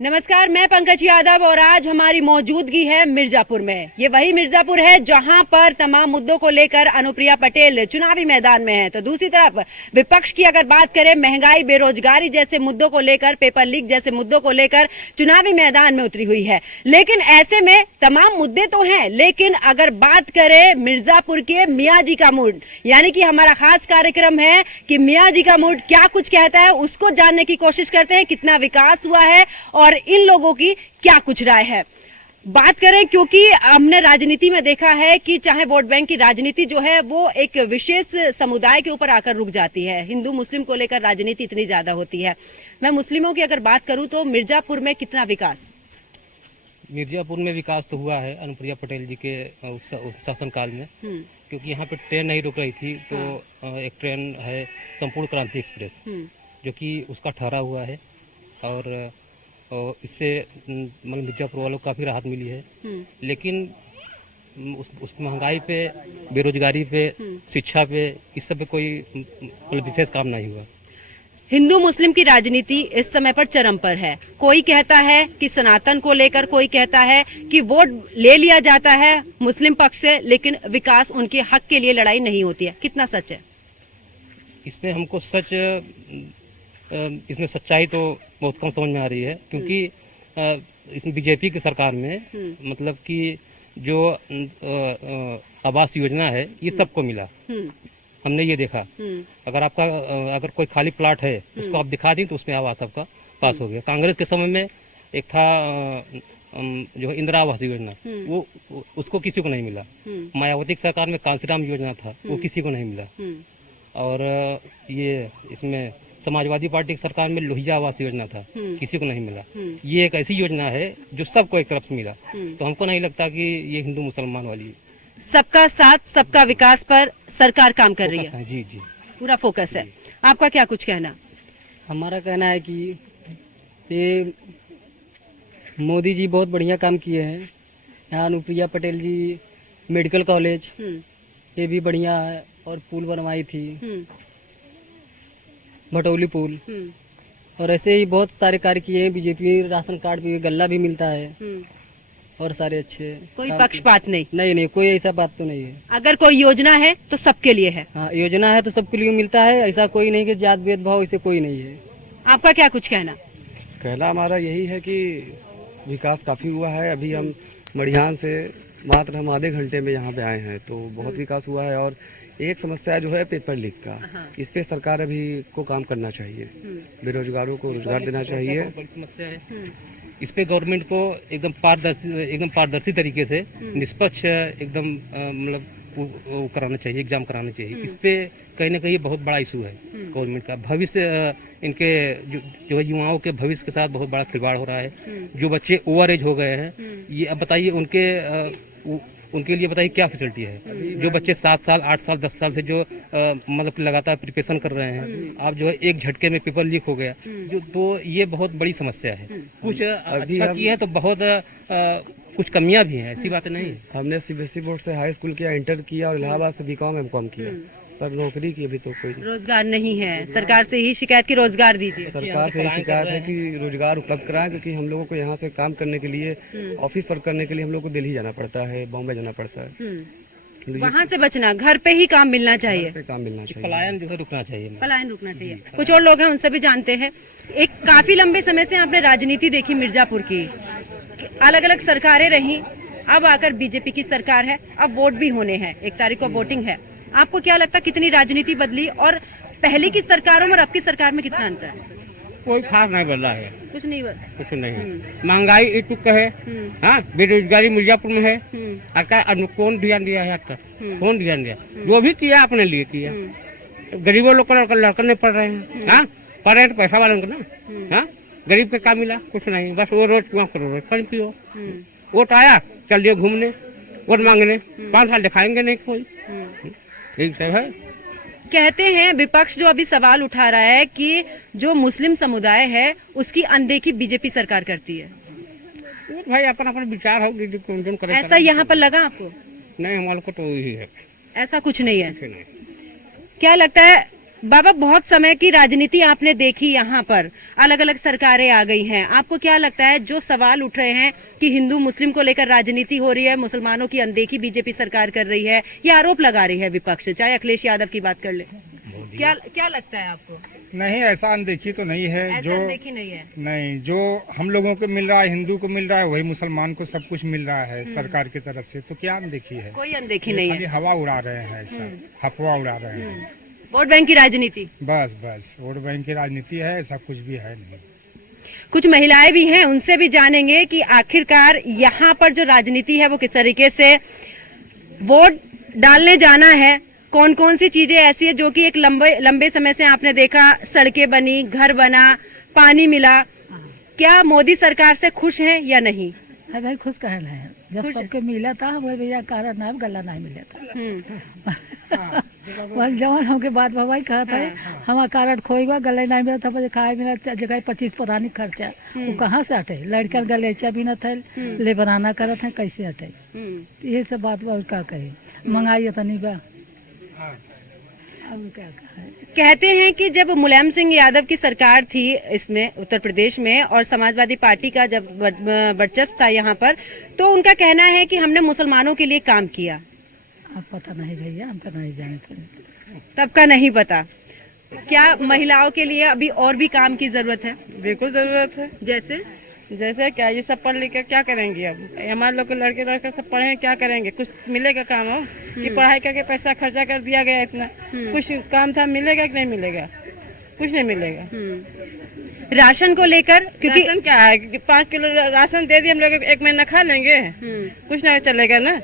नमस्कार, मैं पंकज यादव और आज हमारी मौजूदगी है मिर्जापुर में। ये वही मिर्जापुर है जहां पर तमाम मुद्दों को लेकर अनुप्रिया पटेल चुनावी मैदान में है। तो दूसरी तरफ विपक्ष की अगर बात करें, महंगाई, बेरोजगारी जैसे मुद्दों को लेकर, पेपर लीक जैसे मुद्दों को लेकर चुनावी मैदान में उतरी हुई है। लेकिन ऐसे में तमाम मुद्दे तो हैं, लेकिन अगर बात करें मिर्जापुर के मियाँ जी का मूड, यानी कि हमारा खास कार्यक्रम है कि मियाँ जी का मूड क्या कुछ कहता है, उसको जानने की कोशिश करते हैं। कितना विकास हुआ है और इन लोगों की क्या कुछ राय है, बात करें। क्योंकि हमने राजनीति में देखा है कि चाहे वोट बैंक की राजनीति जो है वो एक विशेष समुदाय के ऊपर आकर रुक जाती है। हिंदू मुस्लिम को लेकर राजनीति इतनी ज्यादा होती है। मैं मुस्लिमों की अगर बात करूं तो मिर्जापुर में कितना विकास? मिर्जापुर में विकास तो हुआ है अनुप्रिया पटेल जी के उस शासनकाल में, क्योंकि यहाँ पे ट्रेन नहीं रुक रही थी। तो एक ट्रेन है संपूर्ण क्रांति एक्सप्रेस, जो कि उसका ठहरा हुआ है और इससे मतलब मिर्जापुर वालों को काफ़ी राहत मिली है। लेकिन उस महंगाई पे, बेरोजगारी पे, शिक्षा पे, इस सब पे कोई मतलब विशेष काम नहीं हुआ। हिंदू मुस्लिम की राजनीति इस समय पर चरम पर है। कोई कहता है कि सनातन को लेकर, कोई कहता है कि वोट ले लिया जाता है मुस्लिम पक्ष से, लेकिन विकास उनके हक के लिए लड़ाई नहीं होती है। कितना सच है इसमें? हमको इसमें सच्चाई तो बहुत कम समझ में आ रही है, क्योंकि इसमें बीजेपी की सरकार में मतलब कि जो आवास योजना है ये सबको मिला। हमने ये देखा, अगर कोई खाली प्लाट है उसको आप दिखा दी तो उसमें आवास आपका पास हो गया। कांग्रेस के समय में एक था जो इंदिरा आवास योजना, वो उसको किसी को नहीं मिला। मायावती की सरकार में कांसीराम योजना था, वो किसी को नहीं मिला। और ये इसमें समाजवादी पार्टी की सरकार में लोहिया आवास योजना था, किसी को नहीं मिला। ये एक ऐसी योजना है जो सबको एक तरफ से मिला। तो हमको नहीं लगता कि ये हिंदू मुसलमान वाली। सबका साथ सबका विकास पर सरकार काम कर रही है। जी जी, पूरा फोकस है। आपका क्या कुछ कहना? हमारा कहना है कि ये मोदी जी बहुत बढ़िया काम किए हैं। यहाँ अनुप्रिया पटेल जी मेडिकल कॉलेज ये भी बढ़िया है, और पुल बनवाई थी, भटौली पुल, और ऐसे ही बहुत सारे कार्य किए हैं। बीजेपी राशन कार्ड भी, गल्ला भी मिलता है, और सारे अच्छे। कोई पक्षपात नहीं? नहीं, कोई ऐसा बात तो नहीं है। अगर कोई योजना है तो सबके लिए है। हाँ, योजना है तो सबके लिए मिलता है। ऐसा कोई नहीं कि जात भेदभाव, ऐसे कोई नहीं है। आपका क्या कुछ कहना? कहना हमारा यही है कि विकास काफ़ी हुआ है। अभी हम मड़ियान से मात्र हम आधे घंटे में यहाँ पे आए हैं, तो बहुत विकास हुआ है। और एक समस्या जो है पेपर लीक का, इस पे सरकार अभी को काम करना चाहिए। बेरोजगारों को रोजगार देना चाहिए। बड़ी समस्या है। इस पे गवर्नमेंट को एकदम पारदर्शी तरीके से, निष्पक्ष एकदम मतलब वो कराना चाहिए, एग्जाम कराना चाहिए। इस पे कहीं ना कहीं बहुत बड़ा इशू है गवर्नमेंट का। भविष्य इनके जो युवाओं के भविष्य के साथ बहुत बड़ा खिलवाड़ हो रहा है। जो बच्चे ओवर एज हो गए हैं, ये अब बताइए उनके लिए बताइए क्या फैसिलिटी है। जो बच्चे 7 साल, 8 साल, 10 साल से जो मतलब लगातार प्रिपरेशन कर रहे हैं, आप जो है एक झटके में पेपर लीक हो गया, तो ये बहुत बड़ी समस्या है। कुछ अच्छा किए हैं तो बहुत कुछ कमियां भी हैं, ऐसी बात नहीं है। हमने सीबीएसई बोर्ड से हाई स्कूल किया, इंटर किया, और इलाहाबाद से बीकॉम एमकॉम किया, पर नौकरी की अभी तो कोई रोजगार नहीं है। सरकार से ही शिकायत की रोजगार दीजिए। सरकार से यही शिकायत है कि रोजगार उपलब्ध कराएं, क्योंकि हम लोगों को यहाँ से काम करने के लिए, ऑफिस वर्क करने के लिए हम लोग को दिल्ली जाना पड़ता है, बॉम्बे जाना पड़ता है। वहाँ से बचना, घर पे ही काम मिलना चाहिए। काम मिलना चाहिए, पलायन जो है रुकना चाहिए। पलायन रुकना चाहिए। कुछ और लोग हैं, उनसे भी जानते हैं। एक काफी लंबे समय से आपने राजनीति देखी मिर्जापुर की, अलग अलग सरकारें रही, अब आकर बीजेपी की सरकार है, अब वोट भी होने हैं, 1 तारीख को वोटिंग है। आपको क्या लगता है कितनी राजनीति बदली, और पहले की सरकारों में और अब की सरकार में कितना अंतर है? कोई खास नहीं बदला है। कुछ नहीं कुछ नहीं। महंगाई इतुक है, हाँ, बेरोजगारी मिर्जापुर में है। कौन ध्यान दिया है आज तक? कौन ध्यान दिया? जो भी किया अपने लिए किया। गरीबों लोग को लड़कन नहीं पढ़ रहे हैं, हाँ, पढ़ रहे तो पैसा वालों को ना, हाँ, गरीब का क्या मिला? कुछ नहीं, बस वो रोज कुआं करो, रोज पानी पियो। वोट आया, चल दियो घूमने, वोट मांगने, 5 साल दिखाएंगे नहीं कोई। यही सब है। कहते हैं विपक्ष जो अभी सवाल उठा रहा है कि जो मुस्लिम समुदाय है उसकी अनदेखी बीजेपी सरकार करती है। भाई अपना अपना विचार हो, कौन करे। ऐसा यहाँ पर लगा आपको? नहीं, हमारे को तो यही है। ऐसा कुछ नहीं है। क्या लगता है बाबा, बहुत समय की राजनीति आपने देखी, यहाँ पर अलग अलग सरकारें आ गई हैं, आपको क्या लगता है जो सवाल उठ रहे हैं कि हिंदू मुस्लिम को लेकर राजनीति हो रही है, मुसलमानों की अनदेखी बीजेपी सरकार कर रही है, ये आरोप लगा रही है विपक्ष, चाहे अखिलेश यादव की बात कर ले, क्या क्या लगता है आपको? नहीं, ऐसा अनदेखी तो नहीं है। ऐसा जो अनदेखी नहीं है। नहीं, जो हम लोगों को मिल रहा है, हिंदू को मिल रहा है, वही मुसलमान को सब कुछ मिल रहा है सरकार की तरफ से, तो क्या अनदेखी है? कोई अनदेखी ये नहीं खाली है। हवा उड़ा रहे हैं, ऐसा अफवाह उड़ा रहे हैं। वोट बैंक की राजनीति। बस बस वोट बैंक की राजनीति है, ऐसा कुछ भी है नहीं। कुछ महिलाएं भी हैं, उनसे भी जानेंगे कि आखिरकार यहाँ पर जो राजनीति है वो किस तरीके से वोट डालने जाना है, कौन कौन सी चीजें ऐसी है जो कि एक लंबे समय से आपने देखा, सड़कें बनी, घर बना, पानी मिला, क्या मोदी सरकार से खुश हैं या नहीं? है भाई, खुश कहल है, जब सबके मिला था वो भैया कारण ना गला नहीं मिला था। वह जवान हमके बात भाई कहा था हमारा कार्ड खोई हुआ, गले नहीं मिला था, मुझे खाए मिला जगह 25 पुरानी खर्चा, वो कहाँ से हटे? लड़का गलेचा भी न थे, ले बनाना करत है, कैसे हटे? ये सब बात का कहे, मंगाई तो नहीं बा, अब क्या कहा? कहते हैं कि जब मुलायम सिंह यादव की सरकार थी इसमें उत्तर प्रदेश में और समाजवादी पार्टी का जब वर्चस्व था यहाँ पर, तो उनका कहना है कि हमने मुसलमानों के लिए काम किया। अब पता नहीं भैया, हम तो नहीं जानते। तब का नहीं पता। क्या महिलाओं के लिए अभी और भी काम की जरूरत है? बिल्कुल जरूरत है। जैसे क्या ये सब पढ़ लिख कर क्या करेंगे? अब हमारे लोग के लड़के सब पढ़े हैं, क्या करेंगे? कुछ मिलेगा काम हो कि पढ़ाई करके पैसा खर्चा कर दिया गया इतना, कुछ काम था मिलेगा कि नहीं मिलेगा? कुछ नहीं मिलेगा। राशन को लेकर, क्योंकि राशन क्या है, 5 किलो राशन दे दिए हम लोग, 1 महीना खा लेंगे, कुछ नहीं चलेगा ना।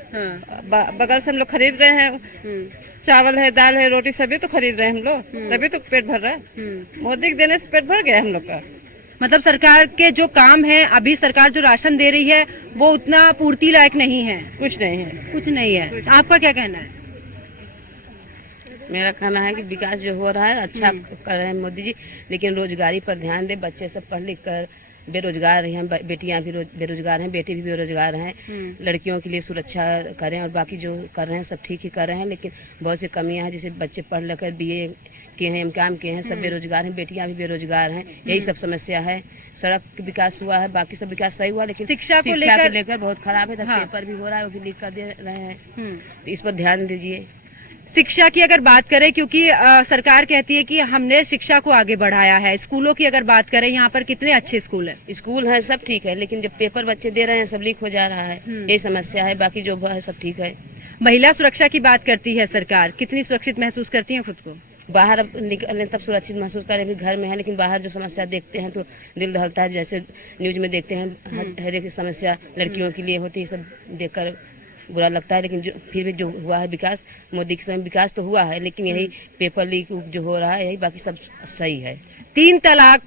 बगल से हम लोग खरीद रहे हैं, चावल है, दाल है, रोटी सभी तो खरीद रहे हैं हम लोग, तभी तो पेट भर रहा है। मोदी के देने से पेट भर गया हम लोग का। मतलब सरकार के जो काम है, अभी सरकार जो राशन दे रही है वो उतना पूर्ति लायक नहीं है। कुछ नहीं है। कुछ नहीं है। आपका क्या कहना है? मेरा कहना है कि विकास जो हो रहा है अच्छा कर रहे हैं मोदी जी, लेकिन रोजगारी पर ध्यान दे। बच्चे सब पढ़ लिख कर बेरोजगार हैं, बेटियां भी बेरोजगार हैं, बेटे भी बेरोजगार हैं। लड़कियों के लिए सुरक्षा करें और बाकी जो कर रहे हैं सब ठीक ही कर रहे हैं, लेकिन बहुत सी कमियां हैं। जैसे बच्चे पढ़ लिख कर BA किए हैं, MCOM किए हैं, सब बेरोजगार हैं, बेटियां भी बेरोजगार हैं। यही सब समस्या है। सड़क विकास हुआ है, बाकी सब विकास सही हुआ, लेकिन शिक्षा को लेकर बहुत खराब है। पेपर भी हो रहा है, वो भी लीक कर दे रहे हैं, तो इस पर ध्यान दीजिए। शिक्षा की अगर बात करें, क्योंकि सरकार कहती है कि हमने शिक्षा को आगे बढ़ाया है, स्कूलों की अगर बात करें, यहाँ पर कितने अच्छे स्कूल हैं? स्कूल है, सब ठीक है, लेकिन जब पेपर बच्चे दे रहे हैं सब लीक हो जा रहा है, यही समस्या है। बाकी जो है सब ठीक है। महिला सुरक्षा की बात करती है सरकार, कितनी सुरक्षित महसूस करती हैं खुद को? बाहर अब निकलने तब सुरक्षित महसूस करें, अभी घर में है, लेकिन बाहर जो समस्या देखते हैं तो दिल दहलता है। जैसे न्यूज में देखते हैं हर एक समस्या लड़कियों के लिए होती है, सब देखकर बुरा लगता है। लेकिन जो फिर भी जो हुआ है विकास, मोदी के समय विकास तो हुआ है, लेकिन यही पेपर लीक जो हो रहा है, यही, बाकी सब सही है। 3 तलाक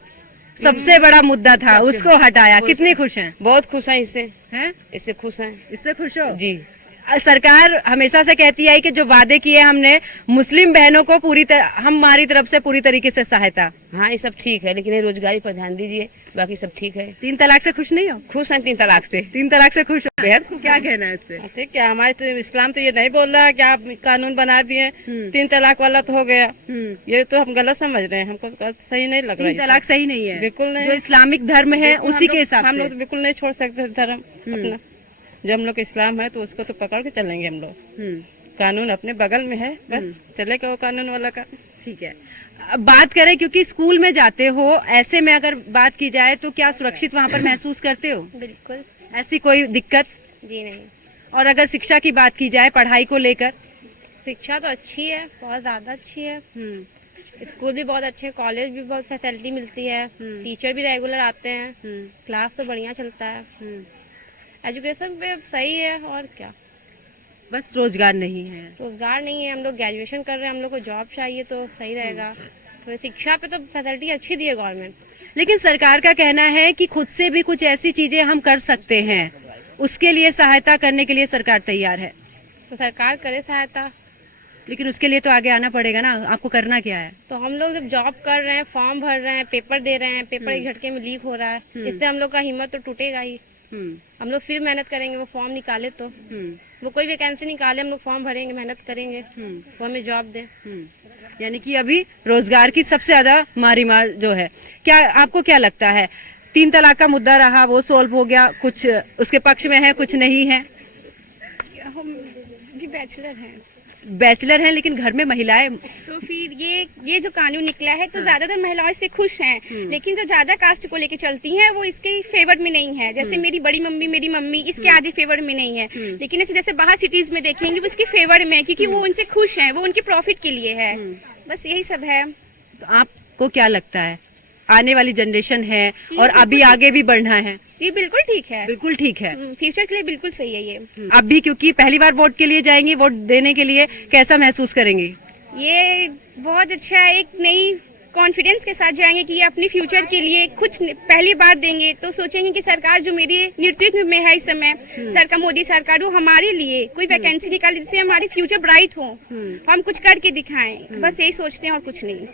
सबसे बड़ा मुद्दा था, उसको हटाया, कितने खुश हैं? बहुत खुश हैं इससे। हैं? इससे खुश हैं। इससे खुश हो? जी। सरकार हमेशा से कहती है कि जो वादे किए हमने मुस्लिम बहनों को हमारी तरफ से पूरी तरीके से सहायता। हाँ, ये सब ठीक है, लेकिन ये रोजगारी पर ध्यान दीजिए, बाकी सब ठीक है। 3 तलाक से खुश नहीं हो? खुश हैं 3 तलाक से। 3 तलाक से खुश हो? बेहद खुश। क्या कहना है इससे? ठीक है, हमारे तो इस्लाम तो ये नहीं बोल रहा है कि आप कानून बना दिए 3 तलाक वाला तो हो गया, ये तो हम गलत समझ रहे हैं, हमको सही नहीं लग रहा है। 3 तलाक सही नहीं है, बिल्कुल नहीं। जो इस्लामिक धर्म है उसी के हिसाब से हम लोग तो बिल्कुल नहीं छोड़ सकते धर्म अपना। जब हम लोग इस्लाम है तो उसको तो पकड़ के चलेंगे हम लोग। कानून अपने बगल में है, बस चलेगा वो कानून वाला का। ठीक है। अब बात करें, क्योंकि स्कूल में जाते हो, ऐसे में अगर बात की जाए तो क्या सुरक्षित वहाँ पर महसूस करते हो? बिल्कुल। ऐसी कोई दिक्कत? जी नहीं। और अगर शिक्षा की बात की जाए, पढ़ाई को लेकर? शिक्षा तो अच्छी है, बहुत ज्यादा अच्छी है। स्कूल भी बहुत अच्छे हैं, कॉलेज भी बहुत फैसिलिटी मिलती है, टीचर भी रेगुलर आते हैं, क्लास तो बढ़िया चलता है, एजुकेशन पे सही है। और क्या, बस रोजगार नहीं है। रोजगार नहीं है, हम लोग ग्रेजुएशन कर रहे हैं, हम लोग को जॉब चाहिए तो सही रहेगा। तो शिक्षा पे तो फैसिलिटी अच्छी दी है गवर्नमेंट। लेकिन सरकार का कहना है कि खुद से भी कुछ ऐसी चीजें हम कर सकते हैं, उसके लिए सहायता करने के लिए सरकार तैयार है। तो सरकार करे सहायता, लेकिन उसके लिए तो आगे आना पड़ेगा ना। आपको करना क्या है? तो हम लोग जब जॉब कर रहे हैं, फॉर्म भर रहे हैं, पेपर दे रहे हैं, पेपर एक झटके में लीक हो रहा है, इससे हम लोग का हिम्मत तो टूटेगा ही। हम लोग फिर मेहनत करेंगे, वो फॉर्म निकाले तो वो कोई वैकेंसी निकाले, हम लोग फॉर्म भरेंगे, मेहनत करेंगे, वो हमें जॉब दे। यानी कि अभी रोजगार की सबसे ज्यादा मार जो है, क्या आपको क्या लगता है? 3 तलाक का मुद्दा रहा, वो सोल्व हो गया, कुछ उसके पक्ष में है, कुछ नहीं है। हम भी बैचलर हैं लेकिन घर में महिलाएं, तो फिर ये जो कानून निकला है तो ज्यादातर महिलाएं इससे खुश हैं, लेकिन जो ज्यादा कास्ट को लेके चलती हैं वो इसके फेवर में नहीं है। जैसे मेरी बड़ी मम्मी, मेरी मम्मी इसके आधे फेवर में नहीं है, लेकिन ऐसे जैसे बाहर सिटीज में देखेंगे वो इसके फेवर में है, क्योंकि वो उनसे खुश हैं, वो उनके प्रॉफिट के लिए है। बस यही सब है। तो आपको क्या लगता है आने वाली जनरेशन है और अभी आगे भी बढ़ना है? जी बिल्कुल ठीक है, बिल्कुल ठीक है, फ्यूचर के लिए बिल्कुल सही है ये। अब भी क्योंकि पहली बार वोट के लिए जाएंगी, वोट देने के लिए कैसा महसूस करेंगी? ये बहुत अच्छा है, एक नई कॉन्फिडेंस के साथ जाएंगे कि ये अपने फ्यूचर के लिए कुछ पहली बार देंगे, तो सोचेंगे कि सरकार जो मेरे नेतृत्व में है इस समय, सरकार मोदी सरकार, वो हमारे लिए कोई वैकेंसी निकाले जिससे हमारी फ्यूचर ब्राइट हो, हम कुछ करके दिखाएं। बस यही सोचते हैं और कुछ नहीं।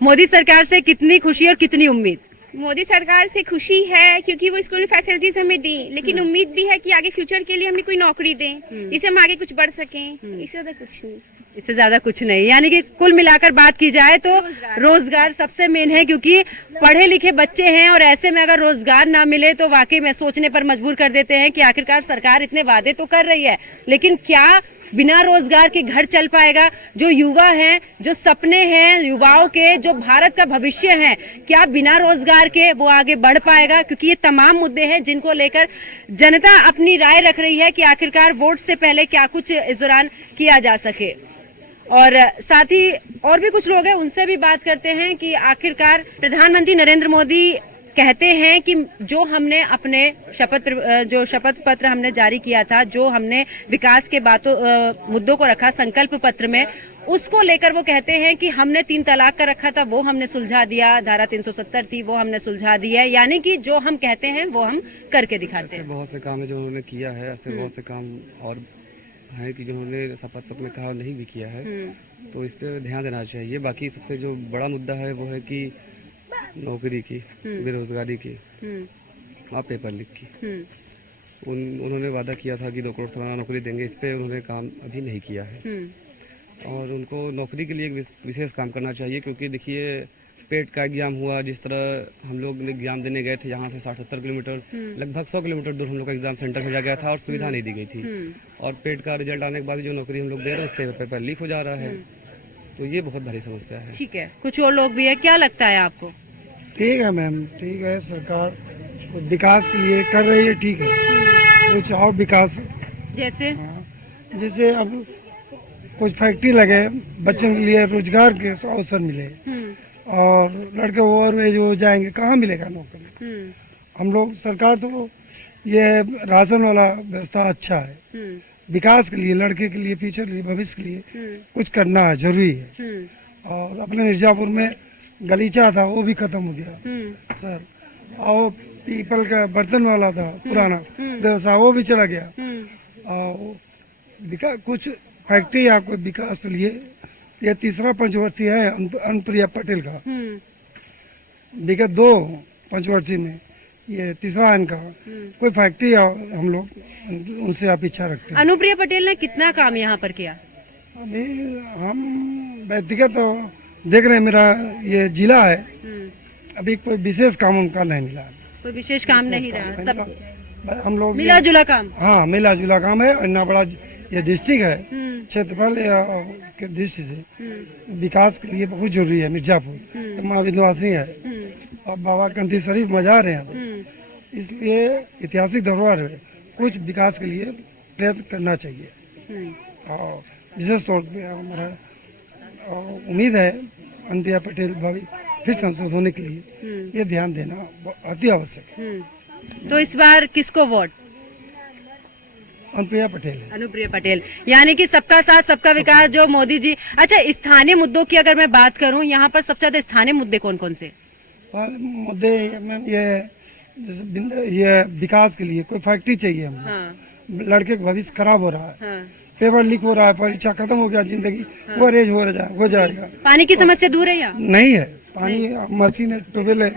मोदी सरकार से कितनी खुशी और कितनी उम्मीद? मोदी सरकार से खुशी है क्योंकि वो स्कूल में फैसिलिटीज हमें दी, लेकिन उम्मीद भी है कि आगे फ्यूचर के लिए हमें कोई नौकरी दें जिससे हम आगे कुछ बढ़ सकें। इससे ज्यादा कुछ नहीं। इससे ज्यादा कुछ नहीं, यानी कि कुल मिलाकर बात की जाए तो रोजगार सबसे मेन है, क्योंकि पढ़े लिखे बच्चे हैं और ऐसे में अगर रोजगार ना मिले तो वाकई में सोचने पर मजबूर कर देते हैं कि आखिरकार सरकार इतने वादे तो कर रही है, लेकिन क्या बिना रोजगार के घर चल पाएगा? जो युवा हैं, जो सपने हैं युवाओं के, जो भारत का भविष्य है, क्या बिना रोजगार के वो आगे बढ़ पाएगा? क्योंकि ये तमाम मुद्दे हैं जिनको लेकर जनता अपनी राय रख रही है कि आखिरकार वोट से पहले क्या कुछ इस दौरान किया जा सके। और साथ ही और भी कुछ लोग हैं, उनसे भी बात करते हैं कि आखिरकार प्रधानमंत्री नरेंद्र मोदी कहते हैं कि जो हमने अपने शपथ पत्र हमने जारी किया था, जो हमने विकास के मुद्दों को रखा संकल्प पत्र में, उसको लेकर वो कहते हैं कि हमने 3 तलाक का रखा था वो हमने सुलझा दिया, धारा 370 थी वो हमने सुलझा दी है, यानी कि जो हम कहते हैं वो हम करके दिखाते हैं। बहुत से काम है जो उन्होंने किया है, ऐसे बहुत से काम और है कि जो उन्होंने शपथ पत्र में कहा नहीं भी किया है, तो इस पर ध्यान देना चाहिए। बाकी सबसे जो बड़ा मुद्दा है वो है कि नौकरी की, बेरोजगारी की और पेपर लीक की। उन्होंने वादा किया था कि 2 करोड़ सालाना नौकरी देंगे, इस पे उन्होंने काम अभी नहीं किया है। और उनको नौकरी के लिए एक विशेष काम करना चाहिए, क्योंकि देखिए पेट का एग्जाम हुआ, जिस तरह हम लोग एग्जाम देने गए थे यहाँ से 60-70 किलोमीटर, लगभग 100 किलोमीटर दूर हम लोग का एग्जाम सेंटर भेजा गया था और सुविधा नहीं दी गई थी। और पेट का रिजल्ट आने के बाद जो नौकरी हम लोग दे रहे हैं उस पर पेपर लीक हो जा रहा है, तो ये बहुत भारी समस्या है। ठीक है, कुछ और लोग भी है, क्या लगता है आपको? ठीक है मैम, ठीक है, सरकार विकास के लिए कर रही है, ठीक है। कुछ और विकास जैसे अब कुछ फैक्ट्री लगे, बच्चों के लिए रोजगार के अवसर मिले, और लड़के ओवर एज हो जाएंगे, कहाँ मिलेगा नौकरी? हम लोग सरकार तो ये राशन वाला व्यवस्था अच्छा है, विकास के लिए, लड़के के लिए, फ्यूचर के लिए, भविष्य के लिए कुछ करना है, जरूरी है। और अपने मिर्जापुर में गलीचा था वो भी खत्म हो गया सर, और पीपल का बर्तन वाला था पुराना व्यवसाय वो भी चला गया। और कुछ फैक्ट्री या कोई विकास के लिए ये तीसरा पंचवर्षीय है अनुप्रिया पटेल का, विगत 2 पंचवर्षीय में ये तीसरा है इनका। कोई फैक्ट्री हम लोग उनसे अपेक्षा रखते हैं। अनुप्रिया पटेल ने कितना काम यहाँ पर किया? अभी हम व्यक्तिगत तो देख रहे हैं, मेरा ये जिला है, अभी कोई विशेष काम उनका नहीं मिला। कोई विशेष काम नहीं रहा, सब हम लोग मिला जुला काम। हाँ, मिला जुला काम है। इतना बड़ा ये डिस्ट्रिक्ट है, क्षेत्रफल के दृष्टि से विकास के लिए बहुत जरूरी है मिर्जापुर, तो माँ विंध्यवासिनी है और बाबा कंठी शरीफ मजार है, इसलिए ऐतिहासिक धरोहर है, कुछ विकास के लिए प्रयत्न करना चाहिए। और विशेष तौर पर हमारा उम्मीद है अनुप्रिया पटेल भाभी फिर संसद होने के लिए ये ध्यान देना अति आवश्यक है। तो इस बार किसको वोट? अनुप्रिया पटेल है। अनुप्रिया पटेल, यानी कि सबका साथ सबका विकास जो मोदी जी। अच्छा, स्थानीय मुद्दों की अगर मैं बात करूं, यहाँ पर सबसे ज्यादा स्थानीय मुद्दे कौन कौन से? मुद्दे ये जैसे ये विकास के लिए कोई फैक्ट्री चाहिए हमें। हाँ। लड़के का भविष्य खराब हो रहा है। हाँ। पेपर लीक हो रहा है, परीक्षा खत्म हो गया, जिंदगी वो अरेंज हो जाएगा। पानी की समस्या दूर है यहाँ? नहीं है, पानी मशीन है, ट्यूबवेल है,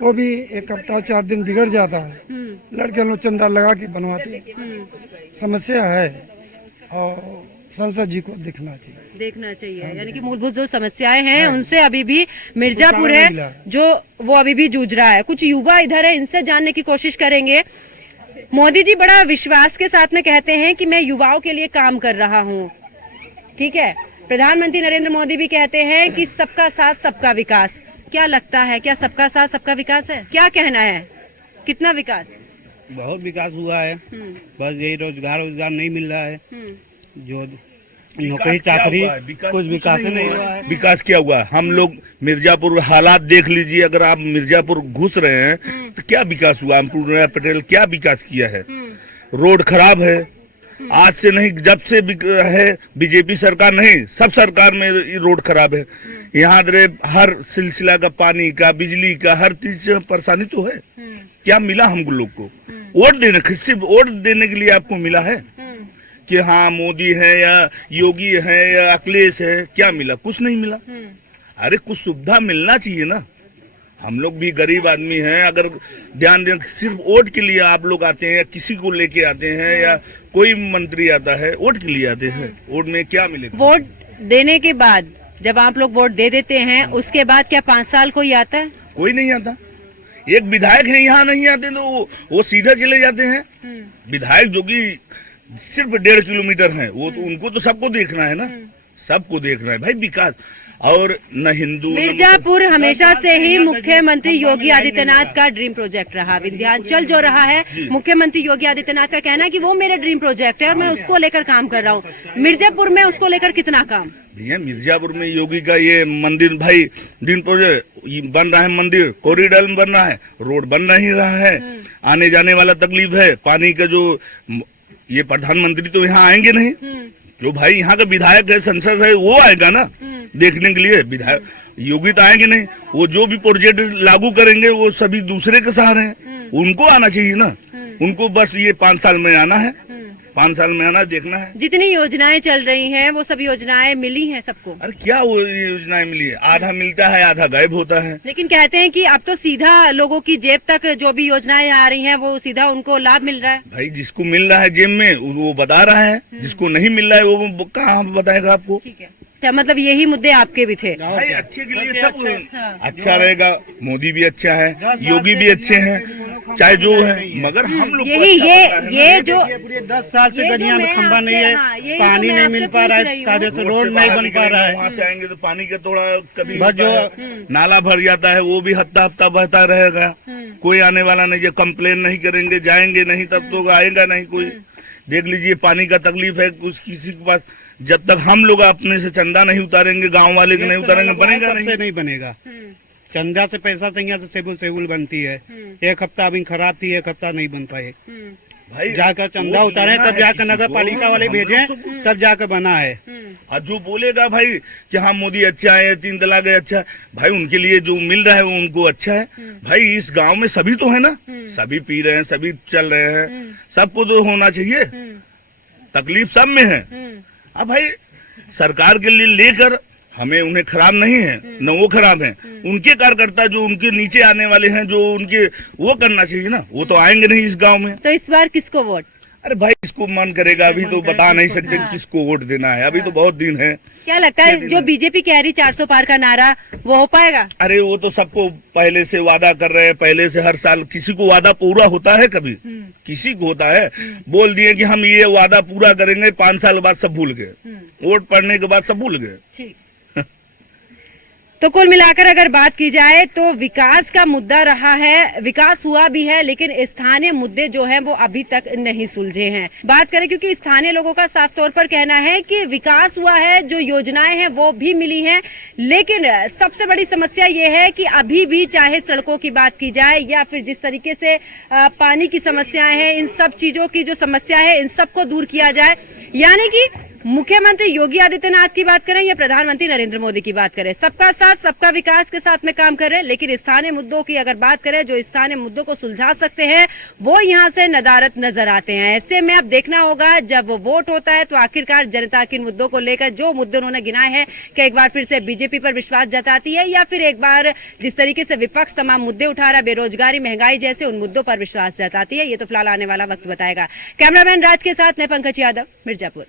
वो भी 1 हफ्ता 4 दिन बिगड़ जाता है, लड़के लोग चंदा लगा के बनवाते, समस्या है। और संसद जी को देखना चाहिए। देखना चाहिए, यानी कि मूलभूत जो समस्याएं हैं उनसे अभी भी मिर्जापुर नहीं है मिला। जो वो अभी भी जूझ रहा है। कुछ युवा इधर है, इनसे जानने की कोशिश करेंगे। मोदी जी बड़ा विश्वास के साथ में कहते हैं कि मैं युवाओं के लिए काम कर रहा हूँ, ठीक है। प्रधानमंत्री नरेंद्र मोदी भी कहते हैं कि सबका साथ सबका विकास। क्या लगता है, क्या सबका साथ सबका विकास है? क्या कहना है, कितना विकास? बहुत विकास हुआ है, बस यही रोजगार नहीं मिल रहा है, जो नौकरी चाकरी कुछ विकास नहीं हुआ है। विकास क्या हुआ? हम लोग मिर्जापुर हालात देख लीजिए। अगर आप मिर्जापुर घुस रहे हैं तो क्या विकास हुआ? अनुप्रिया पटेल क्या विकास किया है? रोड खराब है, आज से नहीं, जब से है बीजेपी सरकार, नहीं सब सरकार में रोड खराब है। यहाँ हर सिलसिला का, पानी का, बिजली का, हर चीज से परेशानी तो है। क्या मिला हम लोग को? वोट देने, सिर्फ वोट देने के लिए आपको मिला है कि हाँ मोदी है या योगी है या अखिलेश है? क्या मिला? कुछ नहीं मिला। अरे कुछ सुविधा मिलना चाहिए ना। हम लोग भी गरीब आदमी हैं, अगर ध्यान दें, सिर्फ वोट के लिए आप लोग आते हैं या किसी को लेके आते हैं या कोई मंत्री आता है, वोट के लिए आते हैं। वोट में क्या मिलेगा? वोट देने के बाद जब आप लोग वोट दे देते हैं, उसके बाद क्या 5 साल कोई आता है? कोई नहीं आता। एक विधायक है, यहाँ नहीं आते तो वो सीधा चले जाते हैं। विधायक जो कि सिर्फ 1.5 किलोमीटर है, वो तो उनको तो सबको देखना है ना, सबको देखना है भाई विकास। और न हिंदू मिर्जापुर हमेशा से ही मुख्यमंत्री योगी आदित्यनाथ का ड्रीम प्रोजेक्ट रहा। विंध्याचल जो रहा है, मुख्यमंत्री योगी आदित्यनाथ का कहना है कि वो मेरा ड्रीम प्रोजेक्ट है और मैं उसको लेकर काम कर रहा हूँ। मिर्जापुर में उसको लेकर कितना काम? भैया मिर्जापुर में योगी का ये मंदिर भाई ड्रीम प्रोजेक्ट बन रहा है, मंदिर कॉरिडोर बन रहा है, रोड बन नहीं रहा है, आने जाने वाला तकलीफ है, पानी का जो ये प्रधानमंत्री तो यहाँ आएंगे नहीं, जो भाई यहाँ का विधायक है, संसद है, वो आएगा ना देखने के लिए। विधायक योगी तो आएंगे नहीं, वो जो भी प्रोजेक्ट लागू करेंगे वो सभी दूसरे के सहारे हैं, उनको आना चाहिए ना। उनको बस ये 5 साल में आना है, 5 साल में आना देखना है। जितनी योजनाएं चल रही हैं वो सब योजनाएं मिली हैं सबको? अरे क्या वो योजनाएं मिली है? आधा मिलता है, आधा गायब होता है। लेकिन कहते हैं कि अब तो सीधा लोगों की जेब तक जो भी योजनाएं आ रही हैं वो सीधा उनको लाभ मिल रहा है। भाई जिसको मिल रहा है जेब में वो बता रहा है, जिसको नहीं मिल रहा है वो कहाँ बताएगा आपको? ठीक है, क्या मतलब यही मुद्दे आपके भी थे? भाई अच्छे के लिए सब अच्छा रहेगा। मोदी भी अच्छा है, योगी भी अच्छे हैं, चाहे जो है, मगर हम लोग यही ये जो 10 साल से गलियां में खंबा नहीं है, पानी नहीं मिल पा रहा है, ताजे से रोड नहीं बन पा रहा है। वहाँ से आएंगे तो पानी का थोड़ा कभी जो नाला भर जाता है वो भी हफ्ता हफ्ता बहता रहेगा, कोई आने वाला नहीं है। कंप्लेन नहीं करेंगे, जाएंगे नहीं, तब तो आएगा नहीं कोई। देख लीजिए पानी का तकलीफ है कुछ किसी के पास, जब तक हम लोग अपने से चंदा नहीं उतारेंगे, गांव वाले के नहीं उतारेंगे, बनेगा नहीं बनेगा। चंदा से पैसा चाहिए तो सेबुल बनती है। एक हफ्ता अभी खराब थी, एक हफ्ता नहीं बन पाए। भाई जाकर चंदा उतारे तब जाकर नगर पालिका वाले भेजे, तब जाकर बना है। और जो बोलेगा भाई कि हाँ मोदी अच्छा है, 3 तलाक है अच्छा है, भाई उनके लिए जो मिल रहा है वो उनको अच्छा है। भाई इस गांव में सभी तो है ना, सभी पी रहे हैं, सभी चल रहे हैं, सबको तो होना चाहिए। तकलीफ सब में है। अब भाई सरकार के लिए लेकर हमें उन्हें खराब नहीं है, न वो खराब है, उनके कार्यकर्ता जो उनके नीचे आने वाले हैं, जो उनके वो करना चाहिए ना, वो तो आएंगे नहीं इस गांव में। तो इस बार किसको वोट? अरे भाई इसको मन करेगा, अभी तो बता नहीं सकते किसको वोट देना है, अभी तो बहुत दिन है। क्या लगता है जो बीजेपी कह रही 400 पार का नारा वो हो पाएगा? अरे वो तो सबको पहले से वादा कर रहे हैं, पहले से हर साल। किसी को वादा पूरा होता है कभी? किसी को होता है? बोल दिए कि हम ये वादा पूरा करेंगे, 5 साल बाद सब भूल गए, वोट पड़ने के बाद सब भूल गए। ठीक। तो कुल मिलाकर अगर बात की जाए तो विकास का मुद्दा रहा है, विकास हुआ भी है, लेकिन स्थानीय मुद्दे जो हैं वो अभी तक नहीं सुलझे हैं। बात करें क्योंकि स्थानीय लोगों का साफ तौर पर कहना है कि विकास हुआ है, जो योजनाएं हैं वो भी मिली हैं, लेकिन सबसे बड़ी समस्या ये है कि अभी भी चाहे सड़कों की बात की जाए या फिर जिस तरीके से पानी की समस्याएं हैं, इन सब चीजों की जो समस्या है इन सबको दूर किया जाए। यानी कि मुख्यमंत्री योगी आदित्यनाथ की बात करें या प्रधानमंत्री नरेंद्र मोदी की बात करें, सबका साथ सबका विकास के साथ में काम कर रहे हैं, लेकिन स्थानीय मुद्दों की अगर बात करें, जो स्थानीय मुद्दों को सुलझा सकते हैं वो यहाँ से नदारत नजर आते हैं। ऐसे में अब देखना होगा जब वो वोट होता है तो आखिरकार जनता के मुद्दों को लेकर जो मुद्दे उन्होंने गिनाए हैं, कि एक बार फिर से बीजेपी पर विश्वास जताती है या फिर एक बार जिस तरीके से विपक्ष तमाम मुद्दे उठा रहा, बेरोजगारी, महंगाई जैसे उन मुद्दों पर विश्वास जताती है। ये तो फिलहाल आने वाला वक्त बताएगा। कैमरामैन राज के साथ मैं पंकज यादव, मिर्जापुर।